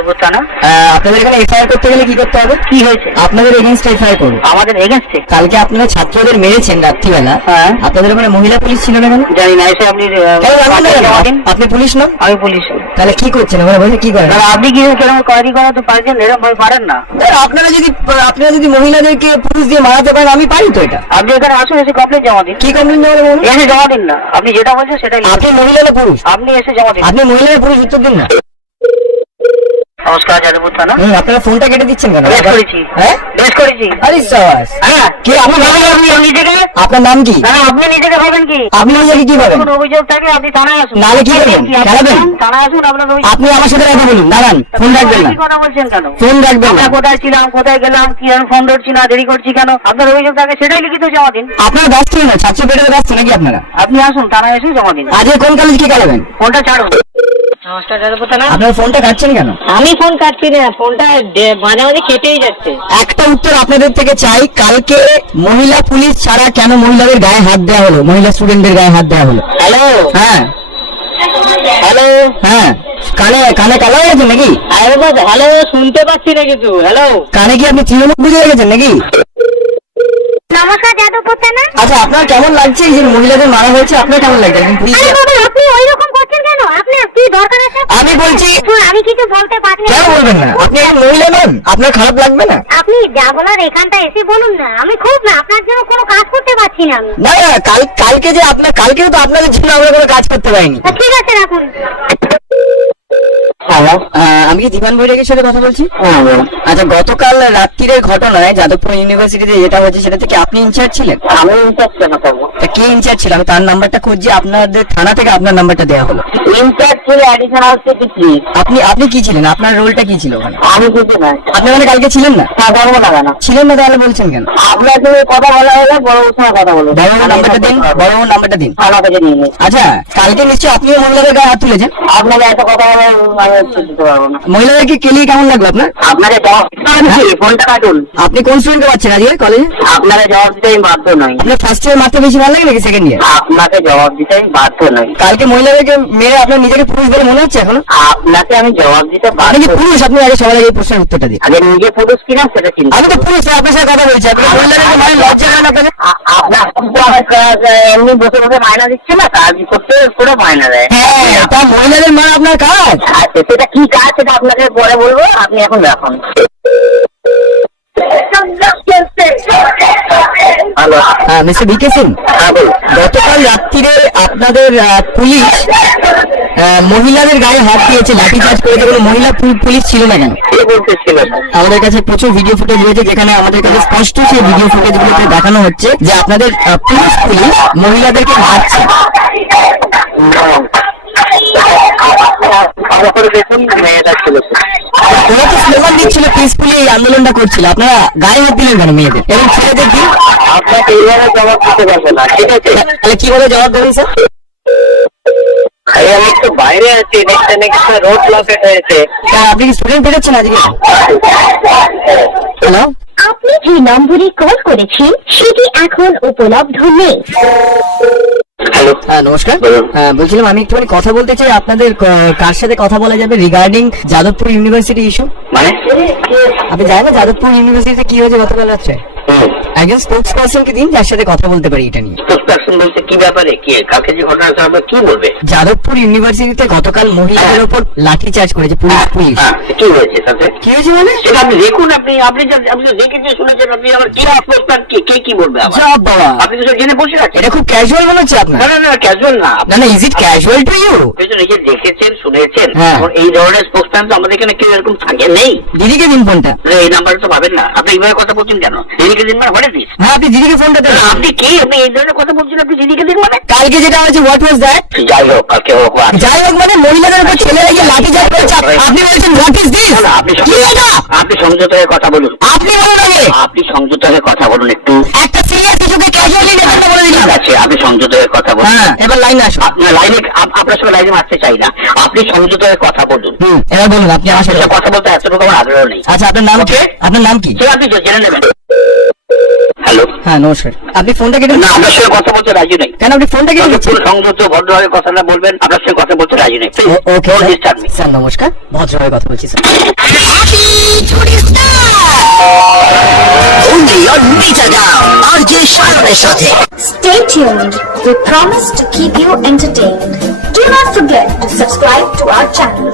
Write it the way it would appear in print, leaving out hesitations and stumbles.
যাদবপুর থানা। আপনাদের এখানে এফআইআর করতে গেলে কি করতে হবে? কি হয়েছে? আপনাদের এগেইনস্ট এফআইআর করুন। আমাদের এগেন্সটে? কালকে আপনারা ছাত্রদের মেরেছেন রাত্রিবেলা। হ্যাঁ। আপনাদের ওখানে মহিলা পুলিশ ছিল না কেন? জানি না, এসে আপনি আপনি পুলিশ না? আমি পুলিশ। তাহলে কি করছেন ওখানে বসে কি করেন? আপনি কি কেরকম কারি করাতে পারছেন? এরকম ভাবে পারেন না। আপনারা যদি মহিলাদেরকে পুলিশ দিয়ে মারাতে পারেন, আমি পারি তো এটা। আপনি এখানে আসুন, এসে কমপ্লেন জমা দিন। কি কমপ্লেন জমা দেবেন? এসে জমা দিন না, আপনি যেটা বলছেন সেটাই। আপনি মহিলা না পুরুষ? আপনি এসে জমা দিন। আপনি মহিলা না পুরুষ উত্তর দিন না। নমস্কার, যাদবপুর থানা। আপনারা ফোনটা কেটে দিচ্ছেন কেন? বেশ করেছি। হ্যাঁ বেশ করেছি। আরে সাবাস। হ্যাঁ, কি আপনি নিজেকে? আপনার নাম কি? না, আপনি নিজেকে ভাবেন কি? আপনি নিজেকে কি ভাবেন? কোনো অভিযোগ থাকে আপনি থানায় আসুন। নালে কি করবেন? খেলাবেন? থানায় আসুন, আপনার আপনি আমার সাথে কথা বলুন। দাঁড়ান, ফোন রাখবেন না। কথা বলছেন কেন? ফোন রাখবেন না। আমরা কোথায় ছিলাম, কোথায় গেলাম, কি আমি ফোন ধরছি না, দেরি করছি কেন? আপনার অভিযোগ থাকে সেটাই লিখিত জমা দিন। আপনারা ব্যস্ত না, ছাত্র পেটে ব্যস্ত নাকি আপনারা? আপনি আসুন, থানায় এসে জমা দিন। আজকে কোন কলেজ কি খেলাবেন? ফোনটা ছাড়ুন। নমস্কার, যাদবপুর থানা। আপনার ফোনটা কাটছেন কেন? আমি ফোন কাটছি না, ফোনটা মাঝে মাঝে কেটেই যাচ্ছে। একটা উত্তর আপনাদের থেকে চাই, কালকে মহিলা পুলিশ ছাড়া কেন মহিলাদের গায়ে হাত দেওয়া হলো, মহিলা স্টুডেন্টদের গায়ে হাত দেওয়া হলো? হ্যালো। হ্যাঁ হ্যালো। হ্যাঁ, কানে কালো হয়ে গেছেন নাকি? আরে বাবা, হ্যালো শুনতে পাচ্ছি না কিছু। হ্যালো। কানে কি আপনি তৃণমূল বুঝে গেছেন নাকি? নমস্কার, যাদবপুর থানা। আচ্ছা, আপনার কেমন লাগছে এই যে মহিলাদের মারা হয়েছে? আপনার কেমন লাগছে? একজন পুলিশ। আরে বাবা, আপনি ওইরকম করছেন কেন? আপনি কি দরকার আছে? আমি বলছি আমি কিছু বলতে পারি না। কেন বলবেন না? আপনি একজন মহিলা নন? আপনার খারাপ লাগবে না? আপনি যা বলার এখানটা এসে বলুন না। আমি খুব না আপনার জন্য কোনো কাজ করতে পারছি না আমি। না না, কালকেও তো আপনাদের জন্য আমরা কোনো কাজ করতে পারিনি। ঠিক আছে, রাখুন। আমি কি দীপান বৈরাগীর সাথে কথা বলছি? আচ্ছা, গতকাল রাত্রিরের ঘটনায় যাদবপুর ইউনিভার্সিটিতে যেটা হচ্ছে সেটা থেকে আপনি ইনচার্জ ছিলেন? আমি ইনচার্জ কেন থাকবো? কে ইনচার্জ ছিল? আমি তার নাম্বারটা খুঁজছি, আপনাদের থানা থেকে আপনার নাম্বারটা দেওয়া হলো। ইনচার্জ ছিল অ্যাডিশনাল সেক্রেটারি। আপনি কি ছিলেন? আপনার রোলটা কি ছিল ওখানে? আমি কিছু না। আপনি মানে কালকে ছিলেন না? হ্যাঁ, বলবো না কেন? ছিলেন না, তাহলে বলছেন কেন? আপনার সঙ্গে কথা বলা হলে বড়বাবুর সঙ্গে কথা বলুন। বড়বাবুর নাম্বারটা দিন, বড়বাবুর নাম্বারটা দিন। থানা থেকে নিয়ে নিন। আচ্ছা, কালকে নিশ্চয়ই আপনিও মহিলাদের গায়ে হাত তুলেছেন? আপনাকে এত কথা বলে আমি উত্তর দিতে পারবো না। মহিলাদেরকে কেলিয়ে কেমন লাগলো আপনার? আপনাকে জবাব ফোনটা কাটুন। আপনি কোন স্টুডেন্টকে পাচ্ছেন আজকে কলেজে? আপনাকে জবাব দিতে আমি বাধ্য নই। আপনার ফার্স্ট ইয়ার মারতে বেশি ভালো লাগে নাকি সেকেন্ড ইয়ার? আপনাকে জবাব দিতে আমি বাধ্য নই। কালকে মহিলাদেরকে মেরে আপনার নিজেকে পুরুষ বলে মনে হচ্ছে এখনো? আপনাকে আমি জবাব দিতে আপনি বাধ্য কি পুরুষ? আপনি আগে সবার আগে এই প্রশ্নের উত্তরটা দিন। আগে নিজে পুরুষ কিনা সেটা চিন্তা। আমি তো পুরুষ, আপনার সাথে কথা বলছি। আপনি মহিলাদেরকে মানে লজ্জা হয় না আপনাদের? আপনার এমনি বসে বসে মায়না দিচ্ছে না, কাজ করতে করে মায়না দেয়। হ্যাঁ, তা মহিলাদের মারা আপনার কাজ? আচ্ছা, সেটা কি কাজ সেটা আপনাকে পরে বলবো, আপনি এখন রাখুন। হ্যালো। হ্যাঁ, মিস্টার বিকে সিং, গতকাল রাত্রিরে আপনাদের পুলিশ মহিলাদের গায়ে হাত দিয়েছে, লাঠিচার্জ করেছে, কোনো মহিলা পুলিশ ছিল না কেন? কে বলতেছিল? আমাদের কাছে প্রচুর ভিডিও ফুটেজ রয়েছে, যেখানে আমাদের কাছে স্পষ্ট সেই ভিডিও ফুটেজ গুলোতে দেখানো হচ্ছে যে আপনাদের পুলিশ মহিলাদেরকে মারছে। দেখুন, মেয়েটা ছিল। ওরা তো স্লোগান দিচ্ছিল, পিসফুলি এই আন্দোলনটা করছিল, আপনারা গায়ে হাত দিলেন কেন মেয়েদের এবং ছেলেদের কি? আপনাকে এইভাবে জবাব দিতে পারবে না, ঠিক আছে? তাহলে কিভাবে জবাব দেবেন স্যার? আমি একটু বাইরে আছি, নেক্সট রোড ব্লকেট হয়েছে। আপনি কি স্টুডেন্ট পেরেছেন আজকে? হ্যালো, আপনি যে নম্বরে কল করেছেন সেটি এখন উপলব্ধ নেই। হ্যালো। হ্যাঁ, নমস্কার। বলছিলাম আমি একটুখানি কথা বলতে চাই, আপনাদের কার সাথে কথা বলা যাবে রিগার্ডিং যাদবপুর ইউনিভার্সিটি ইস্যু? মানে আপনি জানেন না যাদবপুর ইউনিভার্সিটিতে কি হয়েছে গতকাল রাত্রে? একজন স্পোক্স পার্সনকে দিন যার সাথে কথা বলতে পারি এটা নিয়ে। স্পোক্সপারসন বলতে কি ব্যাপারে? কি কালকে যে ঘটনা হয়েছে আমরা কি বলবে? যাদবপুর ইউনিভার্সিটিতে গতকাল মহিলাদের উপর লাঠিচার্জ করেছে পুলিশ। কি হয়েছে তাতে? কি হয়েছে মানে? সেটা আপনি দেখুন, আপনি দেখেছেন, শুনেছেন, আপনি আবার কি স্পোক্সপারসন কি বলবে? আবার বাবা, আপনি তো জেনে বসে আছেন। এটা খুব ক্যাজুয়াল মনে হচ্ছে আপনার। না, ক্যাজুয়াল না। না, is it casual to you? আপনি তো নিজে দেখেছেন, শুনেছেন। হ্যাঁ। এই ধরনের স্পোক্সপারসন তো আমাদের এখানে কেউ এরকম থাকে নেই। দিদিকে দিন ফোনটা। এই নাম্বারে তো পাবেন না। আপনি এইভাবে কথা বলছেন কেন? দিদিকে দিন মানে হোয়াট ইজ দিস? হ্যাঁ, আপনি দিদিকে ফোনটা দেন। আপনি কি? আপনি এই ধরনের কথা বলছেন, আপনি দিদিকে দিন মানে? কালকে যেটা হয়েছে হোয়াট ওয়াজ দ্যাট? যাই হোক, কালকে হোক মানে মহিলাদের উপর ছেলেরা গিয়ে লাঠিচার্জ করেছে, আপনি বলছেন হোয়াট ইজ দিস? আপনি সংযত হয়ে কথা বলুন। আপনি বলুন আগে। আপনি সংযত হয়ে কথা বলুন একটু। একটা সিরিয়াস ইস্যুকে ক্যাজুয়ালি নেবেন না বলে দিলাম। ঠিক আছে, আপনি সংযত হয়ে কথা বলুন। হ্যাঁ, এবার লাইনে আসুন। আপনার সঙ্গে লাইনে মারতে চাই না, আপনি সংযত হয়ে কথা বলুন। এবার বলুন, আপনি আমার সাথে কথা বলতে এতটুকু আমার আগ্রহ নেই। আচ্ছা, আপনার নাম কি? আপনার নাম কি? আপনি জেনে নেবেন। হ্যালো। হ্যাঁ নমস্কার, আপনি ফোনটা কেটে না, আপনার সঙ্গে কথা বলতে রাজি নেই। কেন আপনি ফোনটা কেটে দিচ্ছেন? পুরো সংযুক্ত ভদ্রভাবে কথাটা বলবেন, আপনার সঙ্গে কথা বলতে রাজি নেই। ওকে ডিস্টার্ব মি। স্যার নমস্কার, ভদ্রভাবে কথা বলছি sir. Only on Mitadown, RJ Sharoনের সাথে। Stay tuned. We promise to keep you entertained. Do not forget to subscribe to our channel.